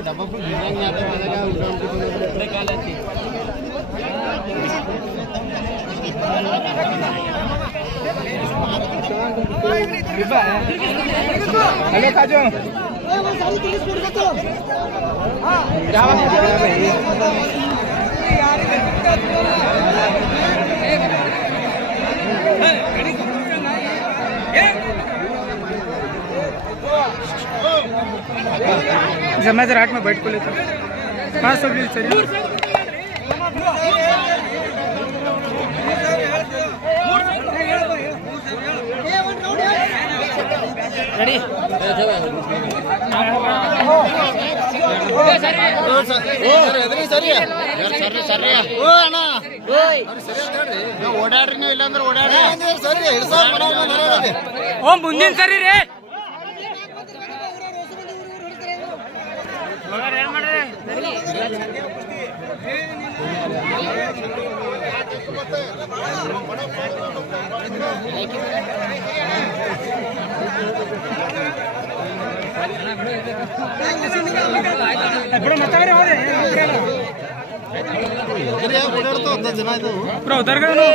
डब्बा फुल भिजवाने आता माझा काय उठावून कुठून कालाची हेलो काजो जमा जरा हाट में बैठ को लेता हाँ सब चलिए रेडी ಓಡಾಡ್ರಿ ನೀವು ಇಲ್ಲಾಂದ್ರೆ ಓಡಾಡ್ರಿ ಓ ಮುಂದಿನ ಸರಿ ರೇ ಏನ್ ಮಾಡ್ರಿ पूरा उतर गए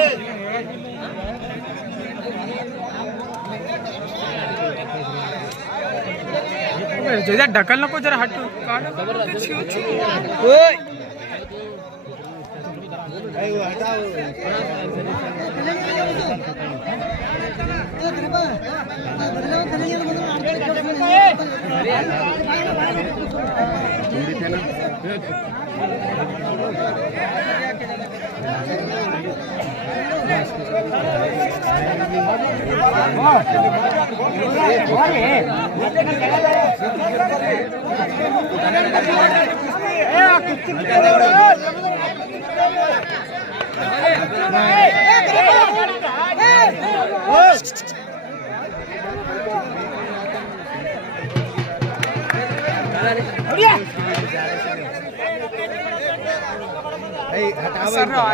जैसा ढकल नको जरा हट हटा